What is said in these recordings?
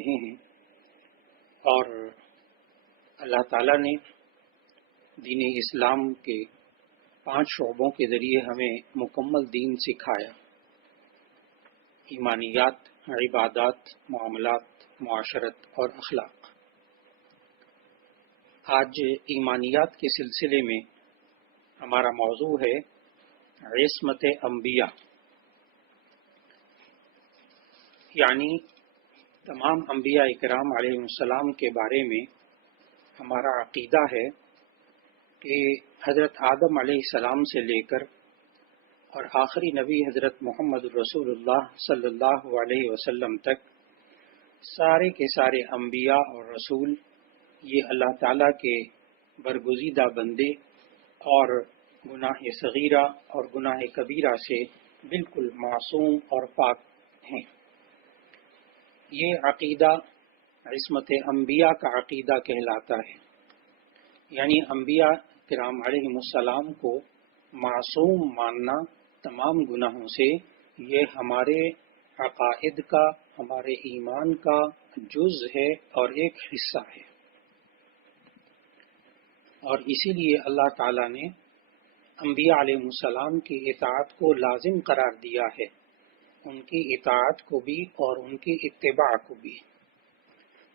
رہے ہیں، اور اللہ تعالیٰ نے دین اسلام کے 5 شعبوں کے ذریعے ہمیں مکمل دین سکھایا: ایمانیات، عبادات، معاملات، معاشرت اور اخلاق۔ آج ایمانیات کے سلسلے میں ہمارا موضوع ہے عصمت انبیاء، یعنی تمام انبیاء اکرام علیہ السلام کے بارے میں ہمارا عقیدہ ہے کہ حضرت آدم علیہ السلام سے لے کر اور آخری نبی حضرت محمد رسول اللہ صلی اللہ علیہ وسلم تک سارے کے سارے انبیاء اور رسول یہ اللہ تعالیٰ کے برگزیدہ بندے اور گناہ صغیرہ اور گناہ کبیرہ سے بالکل معصوم اور پاک ہیں۔ یہ عقیدہ عصمت انبیاء کا عقیدہ کہلاتا ہے، یعنی انبیاء کرام علیہ السلام کو معصوم ماننا تمام گناہوں سے، یہ ہمارے عقائد کا، ہمارے ایمان کا جز ہے اور ایک حصہ ہے، اور اسی لیے اللہ تعالیٰ نے انبیاء علیہ السلام کی اطاعت کو لازم قرار دیا ہے، ان کی اطاعت کو بھی اور ان کی اتباع کو بھی۔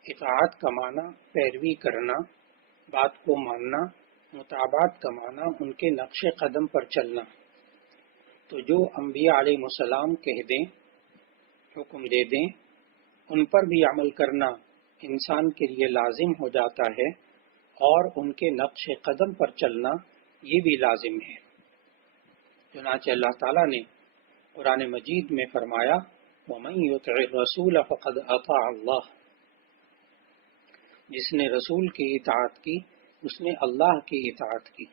اطاعت کا معنی پیروی کرنا، بات کو ماننا، مطابعت کا معنی ان کے نقش قدم پر چلنا۔ تو جو انبیاء علیہ السلام کہہ دیں، حکم دے دیں، ان پر بھی عمل کرنا انسان کے لیے لازم ہو جاتا ہے، اور ان کے نقش قدم پر چلنا یہ بھی لازم ہے۔ چنانچہ اللہ تعالیٰ نے قرآن مجید میں فرمایا وَمَن يُطِعِ الرَّسُولَ فَقَدْ أَطَاعَ اللَّهَ، جس نے رسول کی اطاعت کی اس نے اللہ کی اطاعت کی۔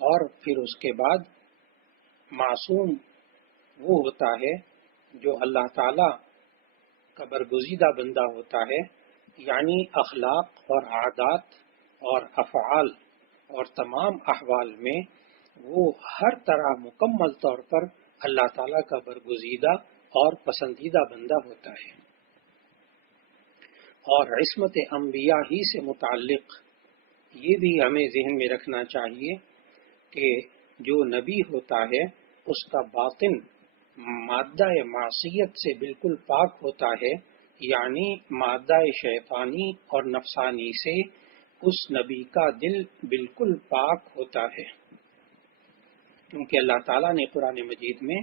اور پھر اس کے بعد معصوم وہ ہوتا ہے جو اللہ تعالیٰ کا برگزیدہ بندہ ہوتا ہے، یعنی اخلاق اور عادات اور افعال اور تمام احوال میں وہ ہر طرح مکمل طور پر اللہ تعالیٰ کا برگزیدہ اور پسندیدہ بندہ ہوتا ہے۔ اور عصمت انبیاء ہی سے متعلق یہ بھی ہمیں ذہن میں رکھنا چاہیے کہ جو نبی ہوتا ہے اس کا باطن مادہ معصیت سے بالکل پاک ہوتا ہے، یعنی مادہ شیطانی اور نفسانی سے اس نبی کا دل بالکل پاک ہوتا ہے، کیونکہ اللہ تعالیٰ نے قرآن مجید میں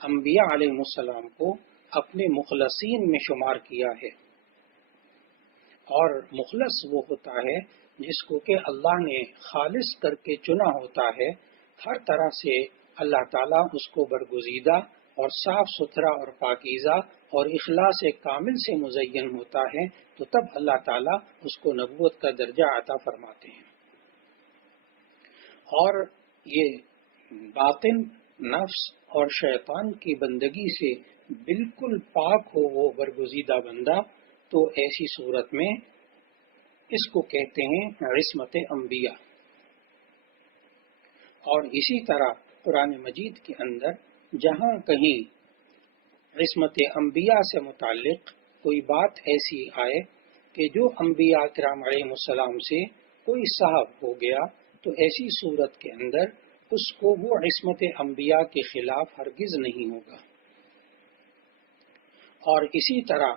انبیاء علیہ السلام کو اپنے مخلصین میں شمار کیا ہے، اور مخلص وہ ہوتا ہے جس کو کہ اللہ نے خالص کر کے چنا ہوتا ہے، ہر طرح سے اللہ تعالیٰ اس کو برگزیدہ اور صاف ستھرا اور پاکیزہ اور اخلاص کامل سے مزین ہوتا ہے، تو تب اللہ تعالیٰ اس کو نبوت کا درجہ عطا فرماتے ہیں۔ اور یہ باطن نفس اور شیطان کی بندگی سے بالکل پاک ہو وہ برگزیدہ بندہ، تو ایسی صورت میں اس کو کہتے ہیں عصمت انبیاء۔ اور اسی طرح قرآن مجید کے اندر جہاں کہیں عصمت انبیاء سے متعلق کوئی بات ایسی آئے کہ جو انبیاء کرام علیہ السلام سے کوئی صاحب ہو گیا، تو ایسی صورت کے اندر اس کو وہ عصمت انبیاء کے خلاف ہرگز نہیں ہوگا۔ اور اسی طرح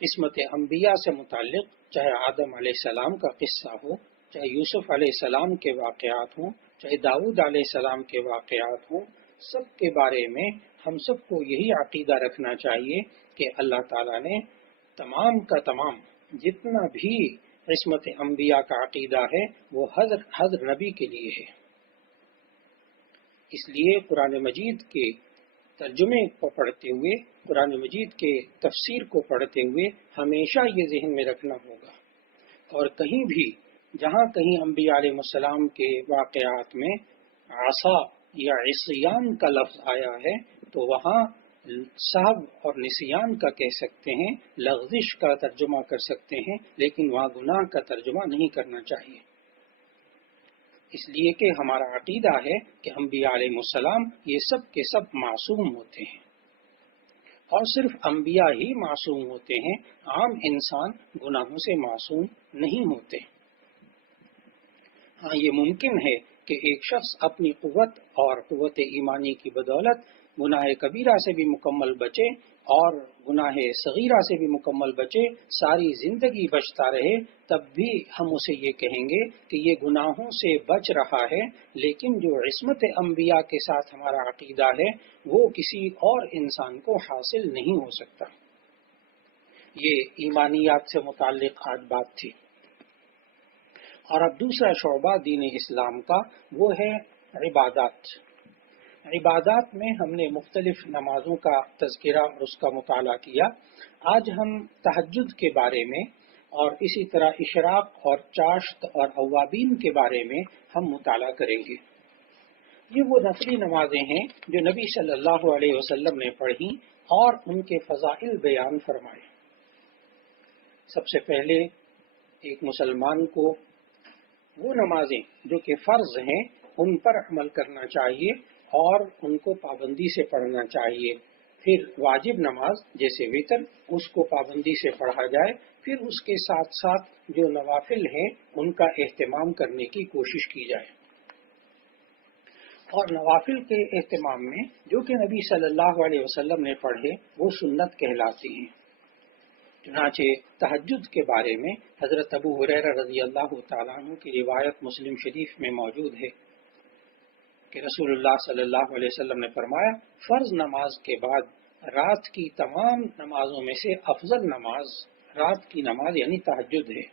عصمت انبیاء سے متعلق چاہے آدم علیہ السلام کا قصہ ہو، چاہے یوسف علیہ السلام کے واقعات ہوں، چاہے داؤد علیہ السلام کے واقعات ہوں، سب کے بارے میں ہم سب کو یہی عقیدہ رکھنا چاہیے کہ اللہ تعالیٰ نے تمام کا تمام جتنا بھی عصمت انبیاء کا عقیدہ ہے وہ حضر نبی کے لیے ہے۔ اس لیے قرآن مجید کے ترجمے کو پڑھتے ہوئے، قرآن مجید کے تفسیر کو پڑھتے ہوئے ہمیشہ یہ ذہن میں رکھنا ہوگا، اور کہیں بھی جہاں کہیں انبیاء علیہ السلام کے واقعات میں عصا یا عصیان کا لفظ آیا ہے تو وہاں سہو اور نسیان کا کہہ سکتے ہیں، لغزش کا ترجمہ کر سکتے ہیں، لیکن وہاں گناہ کا ترجمہ نہیں کرنا چاہیے، اس لیے کہ ہمارا عقیدہ ہے کہ انبیاء علیہ السلام یہ سب کے سب معصوم ہوتے ہیں، اور صرف انبیاء ہی معصوم ہوتے ہیں، عام انسان گناہوں سے معصوم نہیں ہوتے۔ ہاں، یہ ممکن ہے کہ ایک شخص اپنی قوت اور قوت ایمانی کی بدولت گناہ کبیرہ سے بھی مکمل بچے اور گناہ صغیرہ سے بھی مکمل بچے، ساری زندگی بچتا رہے، تب بھی ہم اسے یہ کہیں گے کہ یہ گناہوں سے بچ رہا ہے، لیکن جو عصمت انبیاء کے ساتھ ہمارا عقیدہ ہے وہ کسی اور انسان کو حاصل نہیں ہو سکتا۔ یہ ایمانیات سے متعلق آج بات تھی۔ اور اب دوسرا شعبہ دین اسلام کا، وہ ہے عبادات۔ عبادات میں ہم نے مختلف نمازوں کا تذکرہ اور اس کا مطالعہ کیا۔ آج ہم تہجد کے بارے میں اور اسی طرح اشراق اور چاشت اور اوابین کے بارے میں ہم مطالعہ کریں گے۔ یہ وہ نفلی نمازیں ہیں جو نبی صلی اللہ علیہ وسلم نے پڑھی اور ان کے فضائل بیان فرمائے۔ سب سے پہلے ایک مسلمان کو وہ نمازیں جو کہ فرض ہیں ان پر عمل کرنا چاہیے اور ان کو پابندی سے پڑھنا چاہیے۔ پھر واجب نماز جیسے وتر، اس کو پابندی سے پڑھا جائے، پھر اس کے ساتھ ساتھ جو نوافل ہیں ان کا اہتمام کرنے کی کوشش کی جائے۔ اور نوافل کے اہتمام میں جو کہ نبی صلی اللہ علیہ وسلم نے پڑھے وہ سنت کہلاتی ہیں۔ چنانچہ تہجد کے بارے میں حضرت ابو ہریرہ رضی اللہ تعالیٰ عنہ کی روایت مسلم شریف میں موجود ہے کہ رسول اللہ صلی اللہ علیہ وسلم نے فرمایا، فرض نماز کے بعد رات کی تمام نمازوں میں سے افضل نماز رات کی نماز یعنی تہجد ہے۔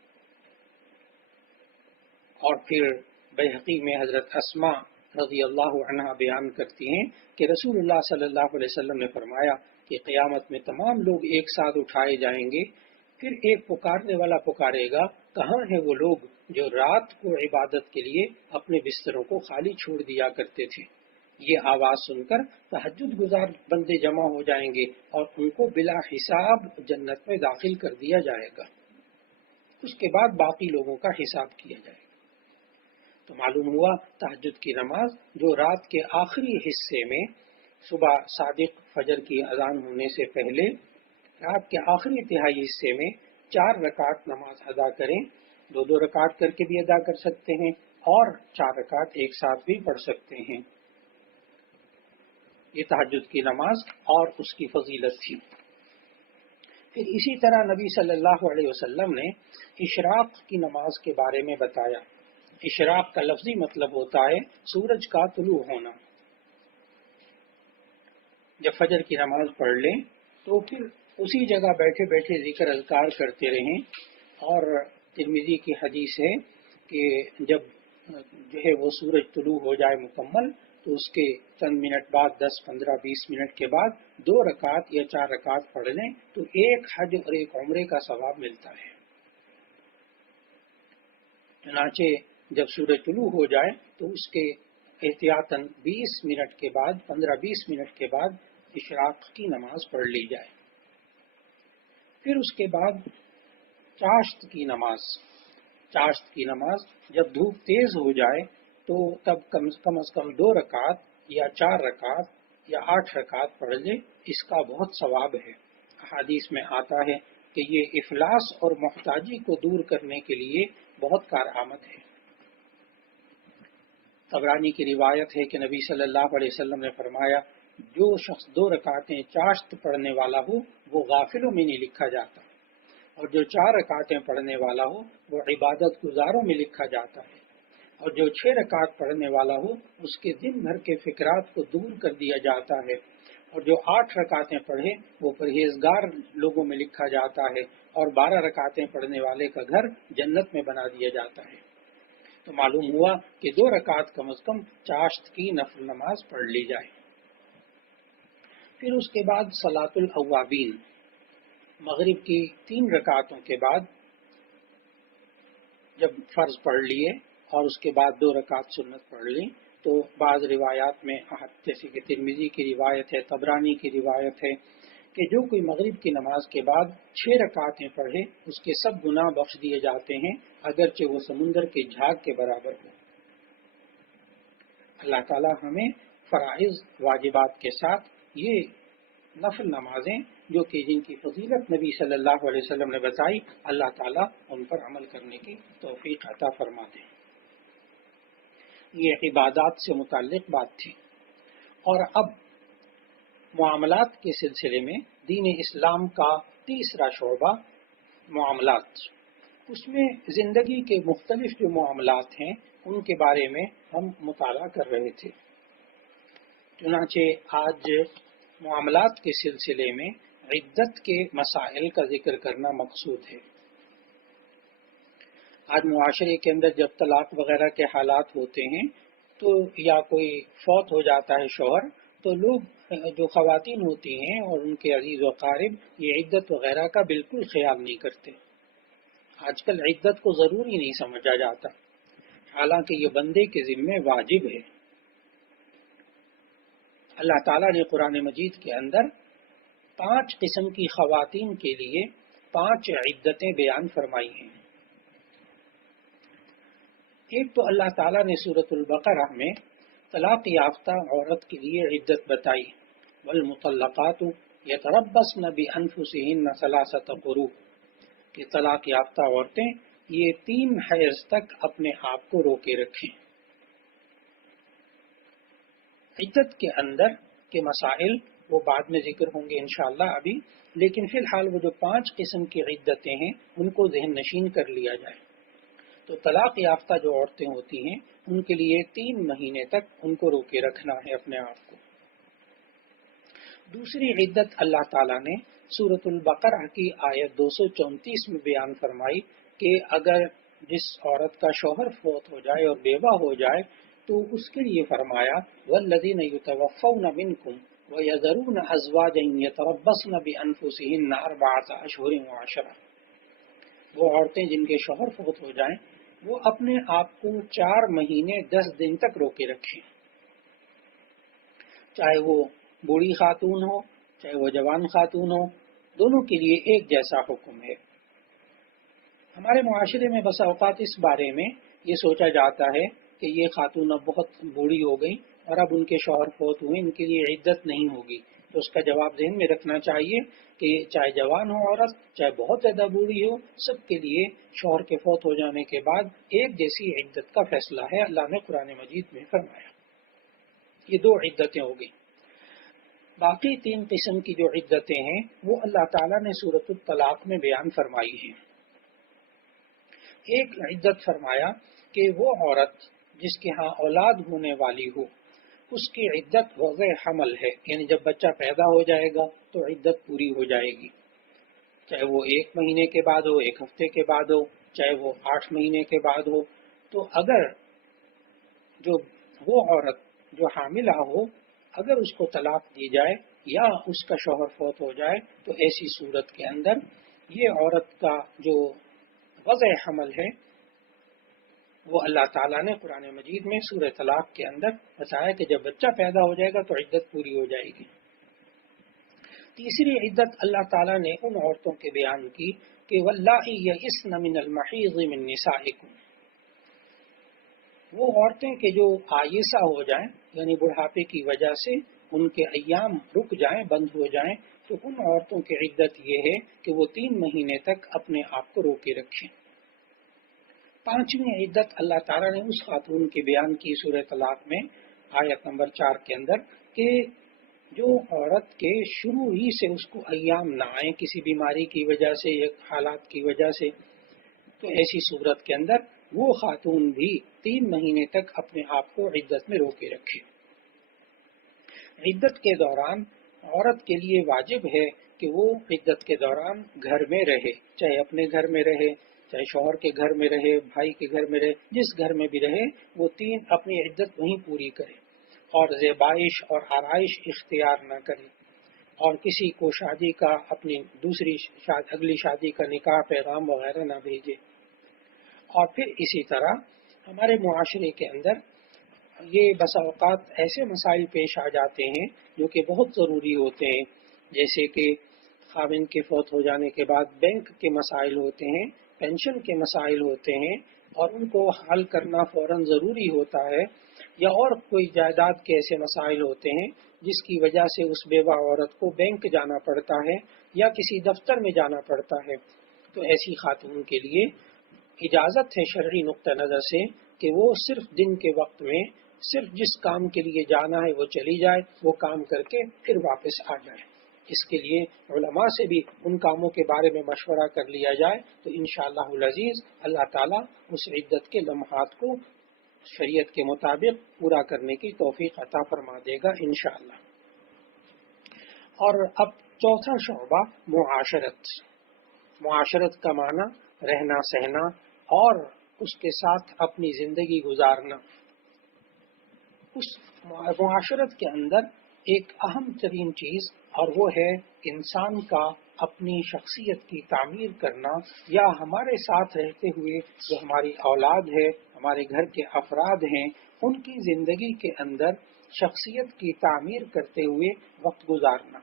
اور پھر بیہقی میں حضرت اسماء رضی اللہ عنہا بیان کرتی ہیں کہ رسول اللہ صلی اللہ علیہ وسلم نے فرمایا کہ قیامت میں تمام لوگ ایک ساتھ اٹھائے جائیں گے، پھر ایک پکارنے والا پکارے گا، کہاں ہیں وہ لوگ جو رات کو عبادت کے لیے اپنے بستروں کو خالی چھوڑ دیا کرتے تھے؟ یہ آواز سن کر تہجد گزار بندے جمع ہو جائیں گے اور ان کو بلا حساب جنت میں داخل کر دیا جائے گا۔ اس کے بعد باقی لوگوں کا حساب کیا جائے گا۔ تو معلوم ہوا تہجد کی نماز جو رات کے آخری حصے میں صبح صادق فجر کی اذان ہونے سے پہلے رات کے آخری تہائی حصے میں 4 رکعت نماز ادا کریں، 2 رکعت کر کے بھی ادا کر سکتے ہیں اور 4 رکعت ایک ساتھ بھی پڑھ سکتے ہیں۔ یہ تہجد کی نماز اور اس کی فضیلت تھی۔ پھر اسی طرح نبی صلی اللہ علیہ وسلم نے اشراق کی نماز کے بارے میں بتایا۔ اشراق کا لفظی مطلب ہوتا ہے سورج کا طلوع ہونا۔ جب فجر کی نماز پڑھ لیں تو پھر اسی جگہ بیٹھے بیٹھے ذکر اذکار کرتے رہیں، اور ترمذی کی حدیث ہے کہ جب جو ہے وہ سورج طلوع ہو جائے مکمل تو اس کے چند منٹ بعد 10 15 20 منٹ کے بعد 2 رکعت یا 4 رکعت پڑھ لیں تو ایک حج اور ایک عمرے کا ثواب ملتا ہے۔ چنانچہ جب سورج طلوع ہو جائے تو اس کے احتیاطاً 20 منٹ کے بعد 15-20 منٹ کے بعد اشراق کی نماز پڑھ لی جائے۔ پھر اس کے بعد چاشت کی نماز جب دھوپ تیز ہو جائے تو تب کم از کم 2 رکعت یا 4 رکعت یا 8 رکعت پڑھ لے، اس کا بہت ثواب ہے۔ احادیث میں آتا ہے کہ یہ افلاس اور محتاجی کو دور کرنے کے لیے بہت کارآمد ہے۔ طبرانی کی روایت ہے کہ نبی صلی اللہ علیہ وسلم نے فرمایا، جو شخص 2 رکعتیں چاشت پڑھنے والا ہو وہ غافلوں میں نہیں لکھا جاتا، اور جو 4 رکعتیں پڑھنے والا ہو وہ عبادت گزاروں میں لکھا جاتا ہے، اور جو 6 رکعت پڑھنے والا ہو اس کے دن بھر کے فکرات کو دور کر دیا جاتا ہے، اور جو 8 رکعتیں پڑھے وہ پرہیزگار لوگوں میں لکھا جاتا ہے، اور 12 رکعتیں پڑھنے والے کا گھر جنت میں بنا دیا جاتا ہے۔ تو معلوم ہوا کہ 2 رکعت کم از کم چاشت کی نفل نماز پڑھ لی جائے۔ پھر اس کے بعد صلاۃ الاوابین، مغرب کی 3 رکعتوں کے بعد جب فرض پڑھ لیے اور اس کے بعد 2 رکعت سنت پڑھ لی تو بعض روایات میں جیسے کہ ترمذی کی روایت ہے، طبرانی کی روایت ہے کہ جو کوئی مغرب کی نماز کے بعد 6 رکعتیں پڑھے اس کے سب گناہ بخش دیے جاتے ہیں، اگرچہ وہ سمندر کے جھاگ کے برابر ہو۔ اللہ تعالی ہمیں فرائض واجبات کے ساتھ یہ نفل نمازیں جو کہ جن کی فضیلت نبی صلی اللہ علیہ وسلم نے بتائی، اللہ تعالیٰ ان پر عمل کرنے کی توفیق عطا فرما دے۔ یہ عبادات سے متعلق بات تھی۔ اور اب معاملات کے سلسلے میں دین اسلام کا تیسرا شعبہ معاملات، اس میں زندگی کے مختلف جو معاملات ہیں ان کے بارے میں ہم مطالعہ کر رہے تھے۔ چنانچہ آج معاملات کے سلسلے میں عدت کے مسائل کا ذکر کرنا مقصود ہے۔ آج معاشرے کے اندر جب طلاق وغیرہ کے حالات ہوتے ہیں تو یا کوئی فوت ہو جاتا ہے شوہر، تو لوگ جو خواتین ہوتی ہیں اور ان کے عزیز و قارب یہ عدت وغیرہ کا بالکل خیال نہیں کرتے۔ آج کل عدت کو ضروری نہیں سمجھا جاتا، حالانکہ یہ بندے کے ذمہ واجب ہے۔ اللہ تعالیٰ نے قرآن مجید کے اندر 5 قسم کی خواتین کے لیے 5 عدتیں بیان فرمائی ہیں۔ ایک تو اللہ تعالیٰ نے سورۃ البقرہ میں طلاق یافتہ عورت کے لیے عدت بتائی، والمطلقات یتربصن بانفسہن ثلاثۃ قروء، کہ طلاق یافتہ عورتیں یہ 3 حیض تک اپنے آپ کو روکے رکھیں۔ عدت کے اندر کے مسائل وہ بعد میں ذکر ہوں گے انشاءاللہ ابھی، لیکن فی الحال وہ جو 5 قسم کی عدتیں ہیں ان کو ذہن نشین کر لیا جائے۔ تو طلاق یافتہ جو عورتیں ہوتی ہیں ان کے لیے 3 مہینے تک ان کو روکے رکھنا ہے اپنے آپ کو۔ دوسری عدت اللہ تعالیٰ نے سورۃ البقرہ کی آیت 234 میں بیان فرمائی کہ اگر جس عورت کا شوہر فوت ہو جائے اور بیوہ ہو جائے تو اس کے لیے فرمایا والذین یتوفون منکم ویذرون ازواجا یتربصن بانفسہن 4 اشہر وعشرہ، وہ عورتیں جن کے شوہر فوت ہو جائیں وہ اپنے آپ کو 4 مہینے 10 دن تک روکے رکھیں، چاہے وہ بوڑھی خاتون ہو چاہے وہ جوان خاتون ہو، دونوں کے لیے ایک جیسا حکم ہے۔ ہمارے معاشرے میں بسا اوقات اس بارے میں یہ سوچا جاتا ہے کہ یہ خاتون اب بہت بوڑھی ہو گئی اور اب ان کے شوہر فوت ہوئے، ان کے لیے عدت نہیں ہوگی۔ تو اس کا جواب ذہن میں رکھنا چاہیے کہ چاہے جوان ہو عورت چاہے بہت زیادہ بوڑھی ہو، سب کے لیے شوہر کے فوت ہو جانے کے بعد ایک جیسی عدت کا فیصلہ ہے، اللہ نے قرآن مجید میں فرمایا۔ یہ 2 عدتیں ہو گئی۔ باقی 3 قسم کی جو عدتیں ہیں وہ اللہ تعالیٰ نے سورۃ الطلاق میں بیان فرمائی ہیں۔ ایک عدت فرمایا کہ وہ عورت جس کے ہاں اولاد ہونے والی ہو اس کی عدت وضع حمل ہے، یعنی جب بچہ پیدا ہو جائے گا تو عدت پوری ہو جائے گی، چاہے وہ 1 مہینے کے بعد ہو 1 ہفتے کے بعد ہو چاہے وہ 8 مہینے کے بعد ہو۔ تو اگر جو وہ عورت جو حاملہ ہو اگر اس کو طلاق دی جائے یا اس کا شوہر فوت ہو جائے تو ایسی صورت کے اندر یہ عورت کا جو وضع حمل ہے وہ اللہ تعالیٰ نے قرآن مجید میں سورہ طلاق کے اندر بتایا کہ جب بچہ پیدا ہو جائے گا تو عدت پوری ہو جائے گی۔ تیسری عدت اللہ تعالیٰ نے ان عورتوں کے بیان کی کہ واللائی یئسن من المحیض من نسائکم، وہ عورتیں کہ جو آیسہ ہو جائیں یعنی بڑھاپے کی وجہ سے ان کے ایام رک جائیں بند ہو جائیں، تو ان عورتوں کی عدت یہ ہے کہ وہ 3 مہینے تک اپنے آپ کو روکے رکھیں۔ 5ویں عدت اللہ تعالیٰ نے اس خاتون کی بیان کی سورہ طلاق میں آیت نمبر 4 کے اندر کہ جو عورت کے شروع ہی سے اس کو ایام نہ آئیں کسی بیماری کی وجہ سے یا حالات کی وجہ سے، تو ایسی صورت کے اندر وہ خاتون بھی 3 مہینے تک اپنے آپ کو عدت میں روکے رکھے۔ عدت کے دوران عورت کے لیے واجب ہے کہ وہ عدت کے دوران گھر میں رہے، چاہے اپنے گھر میں رہے چاہے شوہر کے گھر میں رہے بھائی کے گھر میں رہے، جس گھر میں بھی رہے وہ 3 اپنی عدت وہیں پوری کرے اور زیبائش اور آرائش اختیار نہ کرے اور کسی کو شادی کا اپنی اگلی شادی کا نکاح پیغام وغیرہ نہ بھیجے۔ اور پھر اسی طرح ہمارے معاشرے کے اندر یہ بس اوقات ایسے مسائل پیش آ جاتے ہیں جو کہ بہت ضروری ہوتے ہیں، جیسے کہ خاوند کے فوت ہو جانے کے بعد بینک کے مسائل ہوتے ہیں، پینشن کے مسائل ہوتے ہیں اور ان کو حل کرنا فوراً ضروری ہوتا ہے، یا اور کوئی جائیداد کے ایسے مسائل ہوتے ہیں جس کی وجہ سے اس بیوہ عورت کو بینک جانا پڑتا ہے یا کسی دفتر میں جانا پڑتا ہے، تو ایسی خاتون کے لیے اجازت ہے شرعی نقطہ نظر سے کہ وہ صرف دن کے وقت میں صرف جس کام کے لیے جانا ہے وہ چلی جائے، وہ کام کر کے پھر واپس آ جائے۔ اس کے لیے علماء سے بھی ان کاموں کے بارے میں مشورہ کر لیا جائے تو انشاءاللہ العزیز اللہ تعالیٰ اس عدت کے لمحات کو شریعت کے مطابق پورا کرنے کی توفیق عطا فرما دے گا انشاءاللہ۔ اور اب چوتھا شعبہ معاشرت۔ معاشرت کا معنی رہنا سہنا اور اس کے ساتھ اپنی زندگی گزارنا۔ اس معاشرت کے اندر ایک اہم ترین چیز اور وہ ہے انسان کا اپنی شخصیت کی تعمیر کرنا، یا ہمارے ساتھ رہتے ہوئے جو ہماری اولاد ہے، ہمارے گھر کے افراد ہیں، ان کی زندگی کے اندر شخصیت کی تعمیر کرتے ہوئے وقت گزارنا۔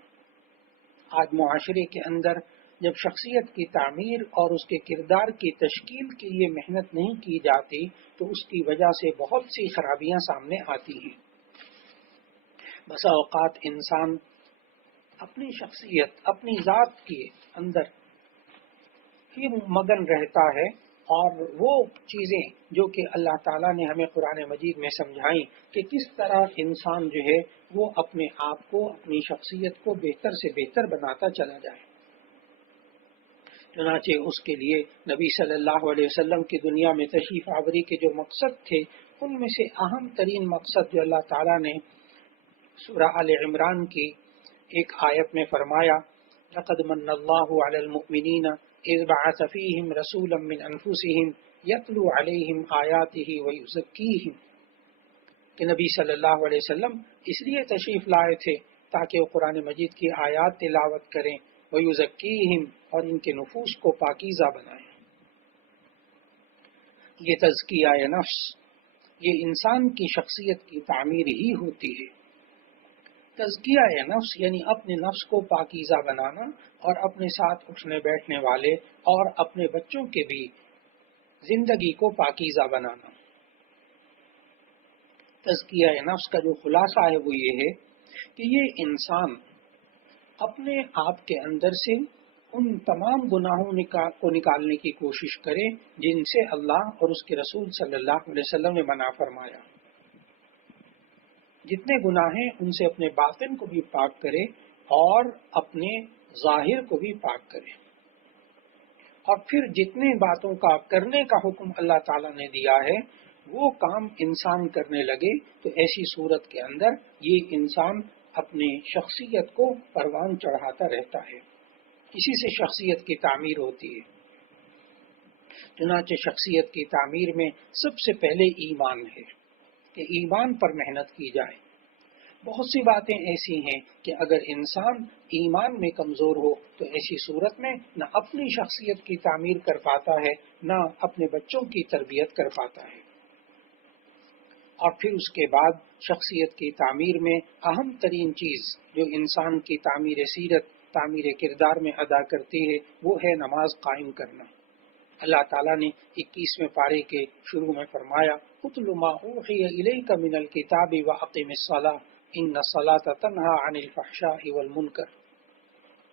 آج معاشرے کے اندر جب شخصیت کی تعمیر اور اس کے کردار کی تشکیل کے لیے محنت نہیں کی جاتی تو اس کی وجہ سے بہت سی خرابیاں سامنے آتی ہیں۔ بسا اوقات انسان اپنی شخصیت، اپنی ذات کے اندر ہی مگن رہتا ہے، اور وہ چیزیں جو کہ اللہ تعالیٰ نے ہمیں قرآن مجید میں سمجھائیں کہ کس طرح انسان جو ہے وہ اپنے آپ کو، اپنی شخصیت کو بہتر سے بہتر بناتا چلا جائے۔ چنانچہ اس کے لیے نبی صلی اللہ علیہ وسلم کی دنیا میں تشریف آوری کے جو مقصد تھے، ان میں سے اہم ترین مقصد جو اللہ تعالیٰ نے سورہ آل عمران کی ایک آیت میں فرمایا، لقد من اللہ علی المؤمنین اذ بعث فیہم رسولا من انفسہم یتلو علیہم آیاتہ ویزکیہم، کہ نبی صلی اللہ علیہ وسلم اس لیے تشریف لائے تھے تاکہ وہ قرآن مجید کی آیات تلاوت کریں، ویزکیہم، اور ان کے نفوس کو پاکیزہ بنائیں۔ یہ تزکیہ نفس، یہ انسان کی شخصیت کی تعمیر ہی ہوتی ہے۔ تزکیہ نفس یعنی اپنے نفس کو پاکیزہ بنانا، اور اپنے ساتھ اٹھنے بیٹھنے والے اور اپنے بچوں کے بھی زندگی کو پاکیزہ بنانا۔ تزکیہ نفس کا جو خلاصہ ہے وہ یہ ہے کہ یہ انسان اپنے آپ کے اندر سے ان تمام گناہوں کو نکالنے کی کوشش کرے جن سے اللہ اور اس کے رسول صلی اللہ علیہ وسلم نے منع فرمایا۔ جتنے گناہ ہیں ان سے اپنے باطن کو بھی پاک کرے اور اپنے ظاہر کو بھی پاک کرے، اور پھر جتنے باتوں کا کرنے کا حکم اللہ تعالیٰ نے دیا ہے وہ کام انسان کرنے لگے، تو ایسی صورت کے اندر یہ انسان اپنی شخصیت کو پروان چڑھاتا رہتا ہے۔ اسی سے شخصیت کی تعمیر ہوتی ہے۔ چنانچہ شخصیت کی تعمیر میں سب سے پہلے ایمان ہے کہ ایمان پر محنت کی جائے۔ بہت سی باتیں ایسی ہیں کہ اگر انسان ایمان میں کمزور ہو تو ایسی صورت میں نہ اپنی شخصیت کی تعمیر کر پاتا ہے، نہ اپنے بچوں کی تربیت کر پاتا ہے۔ اور پھر اس کے بعد شخصیت کی تعمیر میں اہم ترین چیز جو انسان کی تعمیر سیرت، تعمیر کردار میں ادا کرتی ہے وہ ہے نماز قائم کرنا۔ اللہ تعالیٰ نے 21ویں پارے کے شروع میں فرمایا، اتل ما اوحی الیک من الکتاب واقم الصلاۃ ان الصلاۃ تنہی عن الفحشاء والمنکر،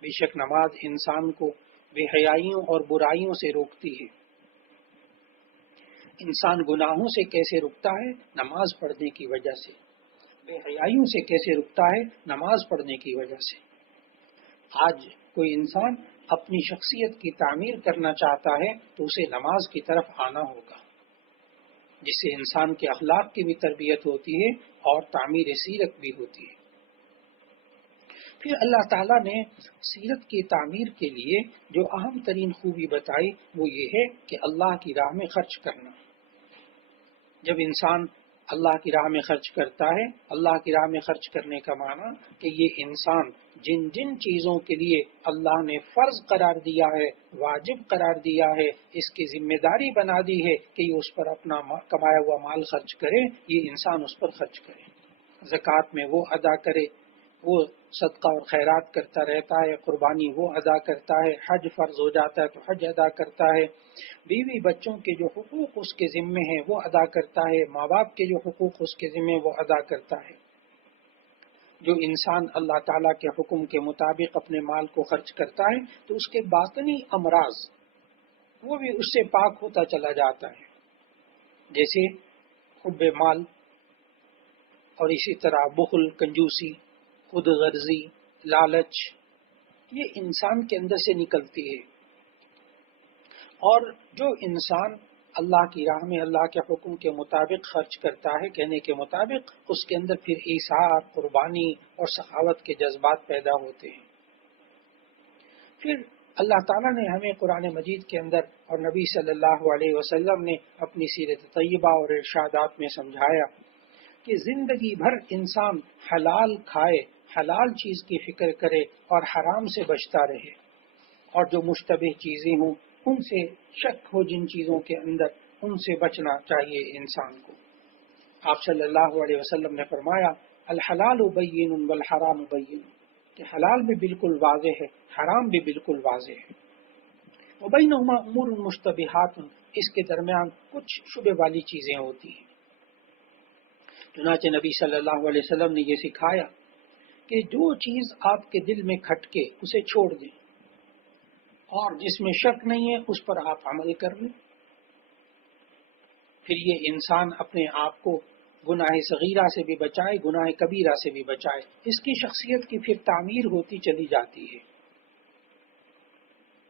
بے شک نماز انسان کو بے حیائیوں اور برائیوں سے روکتی ہے۔ انسان گناہوں سے کیسے رکتا ہے؟ نماز پڑھنے کی وجہ سے۔ بے حیائیوں سے کیسے رکتا ہے؟ نماز پڑھنے کی وجہ سے۔ آج کوئی انسان اپنی شخصیت کی تعمیر کرنا چاہتا ہے تو اسے نماز کی طرف آنا ہوگا، جس سے انسان کے اخلاق کی بھی تربیت ہوتی ہے اور تعمیر سیرت بھی ہوتی ہے۔ پھر اللہ تعالیٰ نے سیرت کی تعمیر کے لیے جو اہم ترین خوبی بتائی وہ یہ ہے کہ اللہ کی راہ میں خرچ کرنا۔ جب انسان اللہ کی راہ میں خرچ کرتا ہے، اللہ کی راہ میں خرچ کرنے کا معنی کہ یہ انسان جن جن چیزوں کے لیے اللہ نے فرض قرار دیا ہے، واجب قرار دیا ہے، اس کی ذمہ داری بنا دی ہے کہ یہ اس پر اپنا کمایا ہوا مال خرچ کرے، یہ انسان اس پر خرچ کرے۔ زکوٰۃ میں وہ ادا کرے، وہ صدقہ اور خیرات کرتا رہتا ہے، قربانی وہ ادا کرتا ہے، حج فرض ہو جاتا ہے تو حج ادا کرتا ہے، بیوی بچوں کے جو حقوق اس کے ذمے ہیں وہ ادا کرتا ہے، ماں باپ کے جو حقوق اس کے ذمے وہ ادا کرتا ہے۔ جو انسان اللہ تعالیٰ کے حکم کے مطابق اپنے مال کو خرچ کرتا ہے تو اس کے باطنی امراض وہ بھی اس سے پاک ہوتا چلا جاتا ہے، جیسے حب مال، اور اسی طرح بخل، کنجوسی، خود غرضی، لالچ، یہ انسان کے اندر سے نکلتی ہے۔ اور جو انسان اللہ کی راہ میں اللہ کے حکم کے مطابق خرچ کرتا ہے، کہنے کے مطابق، اس کے اندر پھر ایثار، قربانی اور سخاوت کے جذبات پیدا ہوتے ہیں۔ پھر اللہ تعالیٰ نے ہمیں قرآن مجید کے اندر اور نبی صلی اللہ علیہ وسلم نے اپنی سیرت طیبہ اور ارشادات میں سمجھایا کہ زندگی بھر انسان حلال کھائے، حلال چیز کی فکر کرے اور حرام سے بچتا رہے، اور جو مشتبہ چیزیں ہوں ان سے شک ہو، جن چیزوں کے اندر ان سے بچنا چاہیے انسان کو۔ آپ صلی اللہ علیہ وسلم نے فرمایا الحلال بین والحرام بین، کہ حلال بھی بالکل واضح ہے، حرام بھی بالکل واضح ہے۔ وبینہما امور مشتبہات، اس کے درمیان کچھ شبہ والی چیزیں ہوتی ہیں۔ چنانچہ نبی صلی اللہ علیہ وسلم نے یہ سکھایا کہ جو چیز آپ کے دل میں کھٹکے اسے چھوڑ دیں، اور جس میں شک نہیں ہے اس پر آپ عمل کر لیں۔ پھر یہ انسان اپنے آپ کو گناہ صغیرہ سے بھی بچائے، گناہ کبیرہ سے بھی بچائے، اس کی شخصیت کی پھر تعمیر ہوتی چلی جاتی ہے۔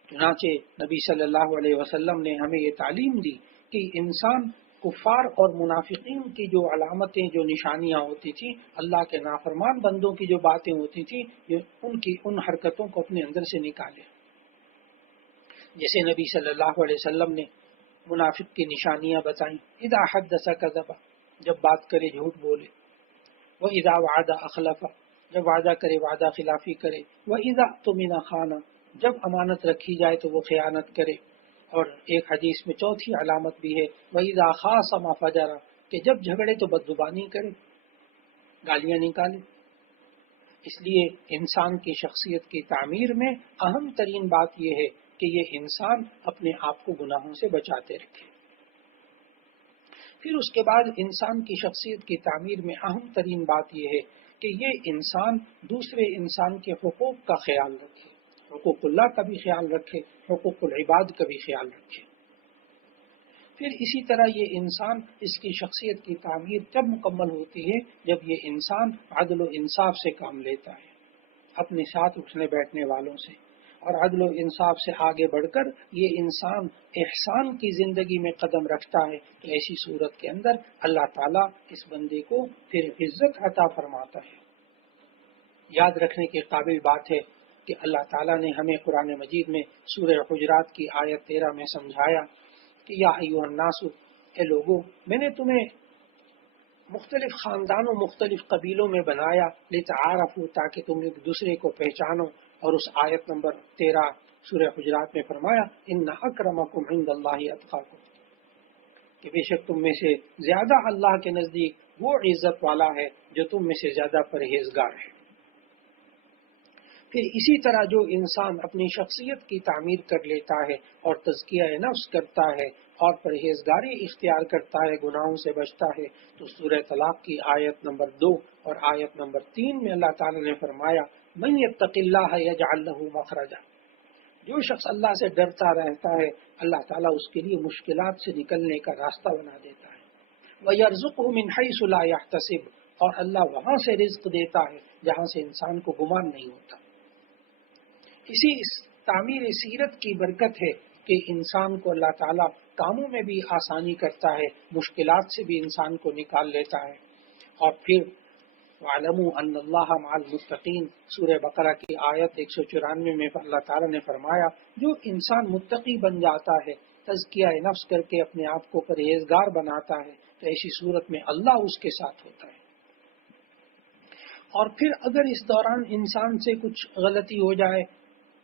چنانچہ نبی صلی اللہ علیہ وسلم نے ہمیں یہ تعلیم دی کہ انسان کفار اور منافقین کی جو علامتیں، جو نشانیاں ہوتی تھیں، اللہ کے نافرمان بندوں کی جو باتیں ہوتی تھیں، ان حرکتوں کو اپنے اندر سے نکالے۔ جیسے نبی صلی اللہ علیہ وسلم نے منافق کی نشانیاں بتائیں، اذا حدث کذب، جب بات کرے جھوٹ بولے، واذا وعد اخلف، جب وعدہ کرے وعدہ خلافی کرے، واذا اؤتمن خان، جب امانت رکھی جائے تو وہ خیانت کرے، اور ایک حدیث میں چوتھی علامت بھی ہے واذا خاصم فجر، کہ جب جھگڑے تو بدزبانی کرے، گالیاں نکالے۔ اس لیے انسان کی شخصیت کی تعمیر میں اہم ترین بات یہ ہے کہ یہ انسان اپنے آپ کو گناہوں سے بچاتے رکھے۔ پھر اس کے بعد انسان کی شخصیت کی تعمیر میں اہم ترین بات یہ ہے کہ یہ انسان دوسرے انسان کے حقوق کا خیال رکھے، حقوق اللہ کا بھی خیال رکھے، حقوق العباد کا بھی خیال رکھے۔ پھر اسی طرح یہ انسان، اس کی شخصیت کی تعمیر جب مکمل ہوتی ہے جب یہ انسان عدل و انصاف سے کام لیتا ہے، اپنے ساتھ اٹھنے بیٹھنے والوں سے، اور عدل و انصاف سے آگے بڑھ کر یہ انسان احسان کی زندگی میں قدم رکھتا ہے، تو ایسی صورت کے اندر اللہ تعالیٰ اس بندے کو پھر عزت عطا فرماتا ہے۔ یاد رکھنے کے قابل بات ہے کہ اللہ تعالیٰ نے ہمیں قرآن مجید میں سورہ حجرات کی آیت 13 میں سمجھایا کہ یا ایھا الناس، اے لوگو، میں نے تمہیں مختلف خاندانوں، مختلف قبیلوں میں بنایا، لتعارفوا، تاکہ تم ایک دوسرے کو پہچانو۔ اور اس آیت نمبر 13 سورہ حجرات میں فرمایا ان اکرمکم عند اللہ اتقاکم، کہ بے شک تم میں سے زیادہ اللہ کے نزدیک وہ عزت والا ہے جو تم میں سے زیادہ پرہیزگار ہے۔ پھر اسی طرح جو انسان اپنی شخصیت کی تعمیر کر لیتا ہے اور تزکیہ نفس کرتا ہے اور پرہیزگاری اختیار کرتا ہے، گناہوں سے بچتا ہے، تو سورہ طلاق کی آیت نمبر 2 اور آیت نمبر 3 میں اللہ تعالی نے فرمایا من یتق اللہ یجعل لہ مخرجا، جو شخص اللہ سے ڈرتا رہتا ہے اللہ تعالیٰ اس کے لیے مشکلات سے نکلنے کا راستہ بنا دیتا ہے۔ وَيَرْزُقْهُ مِنْ حَيْثُ لَا يَحْتَسِبُ، اور اللہ وہاں سے رزق دیتا ہے جہاں سے انسان کو گمان نہیں ہوتا۔ اسی تعمیر سیرت کی برکت ہے کہ انسان کو اللہ تعالیٰ کاموں میں بھی آسانی کرتا ہے، مشکلات سے بھی انسان کو نکال لیتا ہے۔ اور پھر وَاعْلَمُوا أَنَّ اللَّهَ مَعَ الْمُتَّقِينَ، سورہ بقرہ کی آیت 194 میں اللہ تعالیٰ نے فرمایا جو انسان متقی بن جاتا ہے، تزکیہ نفس کر کے اپنے آپ کو پرہیزگار بناتا ہے، تو ایسی صورت میں اللہ اس کے ساتھ ہوتا ہے۔ اور پھر اگر اس دوران انسان سے کچھ غلطی ہو جائے،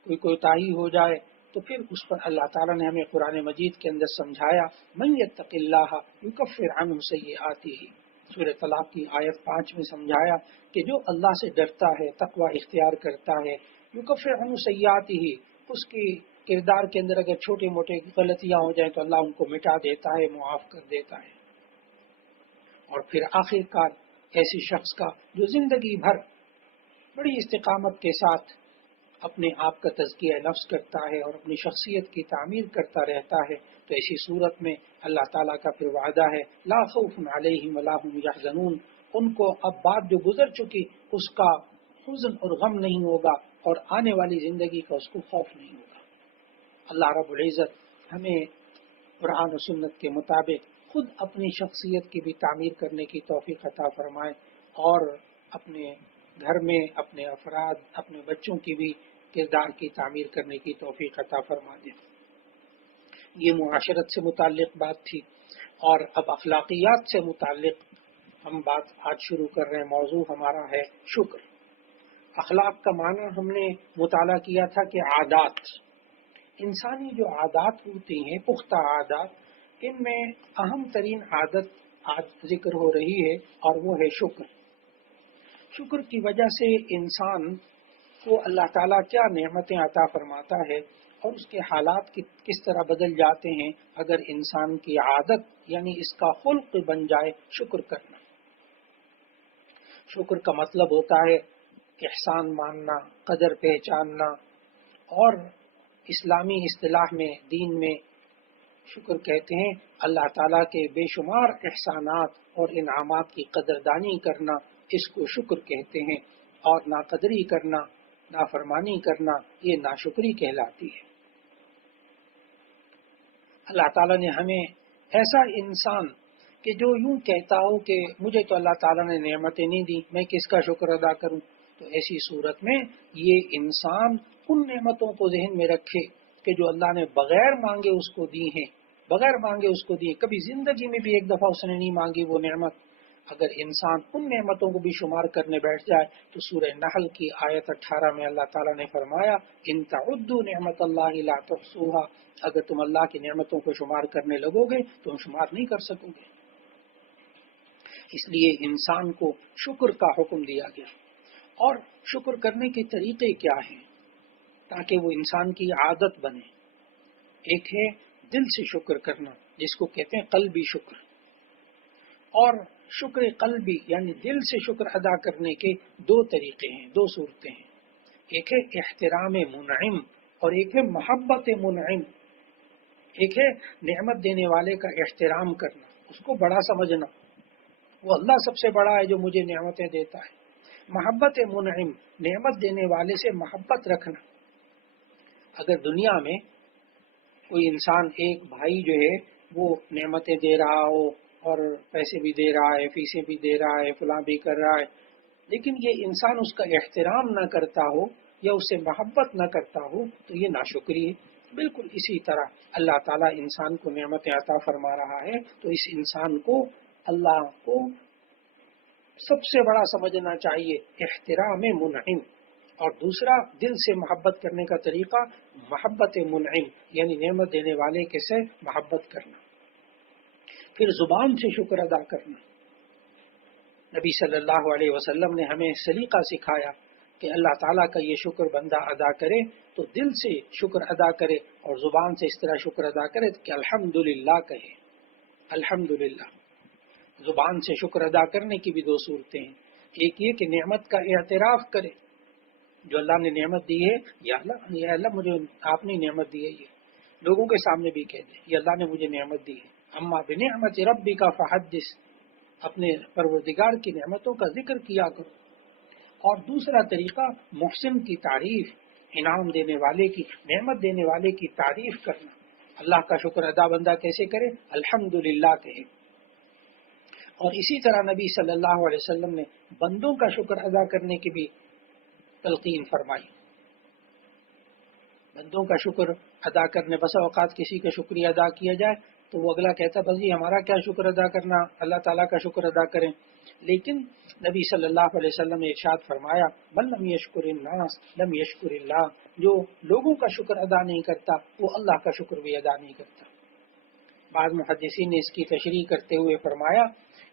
کوئی کوتاہی ہو جائے، تو پھر اس پر اللہ تعالیٰ نے ہمیں قرآن مجید کے اندر سمجھایا من یتق اللہ یکفر عنہ سیئاتہ، سورہ طلاق کی آیت 5 میں سمجھایا کہ جو اللہ سے ڈرتا ہے، تقوی اختیار کرتا ہے، یکفر عنہ سیئاتہ، اس کی کردار کے اندر اگر چھوٹے موٹے غلطیاں ہو جائیں تو اللہ ان کو مٹا دیتا ہے، معاف کر دیتا ہے۔ اور پھر آخر کار ایسے شخص کا جو زندگی بھر بڑی استقامت کے ساتھ اپنے آپ کا تزکیہ نفس کرتا ہے اور اپنی شخصیت کی تعمیر کرتا رہتا ہے، تو ایسی صورت میں اللہ تعالیٰ کا پھر وعدہ ہے لا خوف علیہم ولا هم یحزنون، ان کو اب بات جو گزر چکی اس کا حزن اور غم نہیں ہوگا، اور آنے والی زندگی کا اس کو خوف نہیں ہوگا۔ اللہ رب العزت ہمیں قرآن و سنت کے مطابق خود اپنی شخصیت کی بھی تعمیر کرنے کی توفیق عطا فرمائے، اور اپنے گھر میں اپنے افراد، اپنے بچوں کی بھی کردار کی تعمیر کرنے کی توفیق عطا فرما دے۔ یہ معاشرت سے متعلق بات تھی، اور اب اخلاقیات سے متعلق ہم بات آج شروع کر رہے ہیں۔ موضوع ہمارا ہے شکر۔ اخلاق کا معنی ہم نے مطالعہ کیا تھا کہ عادات، انسانی جو عادات ہوتی ہیں، پختہ عادات، ان میں اہم ترین عادت آج ذکر ہو رہی ہے، اور وہ ہے شکر۔ شکر کی وجہ سے انسان کو اللہ تعالیٰ کیا نعمتیں عطا فرماتا ہے، اور اس کے حالات کس طرح بدل جاتے ہیں اگر انسان کی عادت یعنی اس کا خلق بن جائے شکر کرنا۔ شکر کا مطلب ہوتا ہے احسان ماننا، قدر پہچاننا، اور اسلامی اصطلاح میں، دین میں شکر کہتے ہیں اللہ تعالیٰ کے بے شمار احسانات اور انعامات کی قدردانی کرنا، اس کو شکر کہتے ہیں، اور ناقدری کرنا، نافرمانی کرنا، یہ ناشکری کہلاتی ہے۔ اللہ تعالیٰ نے ہمیں ایسا انسان کہ جو یوں کہتا ہو کہ مجھے تو اللہ تعالیٰ نے نعمتیں نہیں دی، میں کس کا شکر ادا کروں، تو ایسی صورت میں یہ انسان ان نعمتوں کو ذہن میں رکھے کہ جو اللہ نے بغیر مانگے اس کو دی ہیں، بغیر مانگے اس کو دی، کبھی زندگی میں بھی ایک دفعہ اس نے نہیں مانگی وہ نعمت۔ اگر انسان ان نعمتوں کو بھی شمار کرنے بیٹھ جائے تو سورہ نحل کی آیت 18 میں اللہ تعالیٰ نے فرمایا ان تعدوا نعمت اللہ لا تحصوها، اگر تم اللہ کی نعمتوں کو شمار کرنے لگو گے تو تم شمار نہیں کر سکو گے۔ اس لیے انسان کو شکر کا حکم دیا گیا، اور شکر کرنے کے طریقے کیا ہیں تاکہ وہ انسان کی عادت بنے۔ ایک ہے دل سے شکر کرنا، جس کو کہتے ہیں قلبی شکر، اور شکر قلبی یعنی دل سے شکر ادا کرنے کے دو طریقے ہیں، دو صورتیں ہیں۔ ایک ہے احترام منعم، اور ایک ہے محبت منعم۔ ایک ہے نعمت دینے والے کا احترام کرنا، اس کو بڑا سمجھنا، وہ اللہ سب سے بڑا ہے جو مجھے نعمتیں دیتا ہے۔ محبت منعم، نعمت دینے والے سے محبت رکھنا۔ اگر دنیا میں کوئی انسان، ایک بھائی جو ہے وہ نعمتیں دے رہا ہو اور پیسے بھی دے رہا ہے، فیسیں بھی دے رہا ہے، فلاں بھی کر رہا ہے، لیکن یہ انسان اس کا احترام نہ کرتا ہو یا اسے محبت نہ کرتا ہو تو یہ ناشکری ہے۔ بالکل اسی طرح اللہ تعالیٰ انسان کو نعمتیں عطا فرما رہا ہے تو اس انسان کو اللہ کو سب سے بڑا سمجھنا چاہیے، احترام منعم۔ اور دوسرا دل سے محبت کرنے کا طریقہ محبت منعم، یعنی نعمت دینے والے کے سے محبت کرنا۔ پھر زبان سے شکر ادا کرنا۔ نبی صلی اللہ علیہ وسلم نے ہمیں سلیقہ سکھایا کہ اللہ تعالیٰ کا یہ شکر بندہ ادا کرے تو دل سے شکر ادا کرے، اور زبان سے اس طرح شکر ادا کرے کہ الحمدللہ کہے۔ الحمدللہ، زبان سے شکر ادا کرنے کی بھی دو صورتیں ہیں۔ ایک یہ کہ نعمت کا اعتراف کرے، جو اللہ نے نعمت دی ہے، یا اللہ مجھے آپ نے نعمت دی ہے، یہ لوگوں کے سامنے بھی کہہ دے، یہ اللہ نے مجھے نعمت دی ہے۔ اما بنعمت ربک فحدث، اپنے پروردگار کی نعمتوں کا ذکر کیا کرو۔ اور دوسرا طریقہ محسن کی تعریف، انعام دینے والے کی، نعمت دینے والے کی تعریف کرنا۔ اللہ کا شکر ادا بندہ کیسے کرے؟ الحمدللہ کہے۔ اور اسی طرح نبی صلی اللہ علیہ وسلم نے بندوں کا شکر ادا کرنے کی بھی تلقین فرمائی۔ بندوں کا شکر ادا کرنے، بس اوقات کسی کا شکریہ ادا کیا جائے تو وہ اگلا کہتا بس جی ہمارا کیا شکر ادا کرنا، اللہ تعالیٰ کا شکر ادا کریں۔ لیکن نبی صلی اللہ علیہ وسلم نے ارشاد فرمایا من لم یشکر الناس لم یشکر اللہ، جو لوگوں کا شکر ادا نہیں کرتا وہ اللہ کا شکر بھی ادا نہیں کرتا۔ بعض محدثین نے اس کی تشریح کرتے ہوئے فرمایا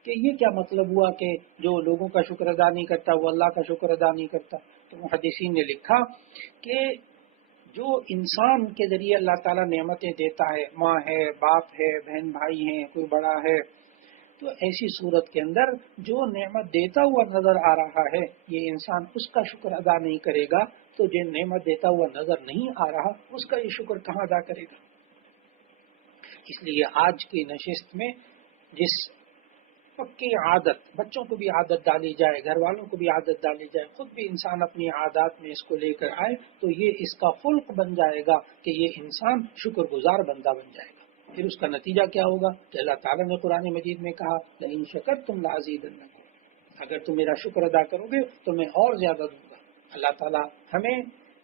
کہ یہ کیا مطلب ہوا کہ جو لوگوں کا شکر ادا نہیں کرتا وہ اللہ کا شکر ادا نہیں کرتا؟ تو محدثین نے لکھا کہ جو انسان کے ذریعے اللہ تعالیٰ نعمتیں دیتا ہے، ماں ہے، باپ ہے، بہن بھائی ہیں، کوئی بڑا ہے، تو ایسی صورت کے اندر جو نعمت دیتا ہوا نظر آ رہا ہے یہ انسان اس کا شکر ادا نہیں کرے گا، تو جو نعمت دیتا ہوا نظر نہیں آ رہا اس کا یہ شکر کہاں ادا کرے گا؟ اس لیے آج کی نشست میں جس پکی عادت، بچوں کو بھی عادت ڈالی جائے، گھر والوں کو بھی عادت ڈالی جائے، خود بھی انسان اپنی عادات میں اس کو لے کر آئے تو یہ اس کا خلق بن جائے گا کہ یہ انسان شکر گزار بندہ بن جائے گا۔ پھر اس کا نتیجہ کیا ہوگا کہ اللہ تعالیٰ نے قرآن مجید میں کہا لئن شکرتم لأزیدنکم، اگر تم میرا شکر ادا کرو گے تو میں اور زیادہ دوں گا۔ اللہ تعالیٰ ہمیں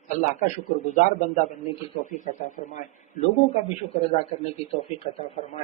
اللہ کا شکر گزار بندہ بننے کی توفیق عطا فرمائے، لوگوں کا بھی شکر ادا کرنے کی توفیق عطا فرمائے۔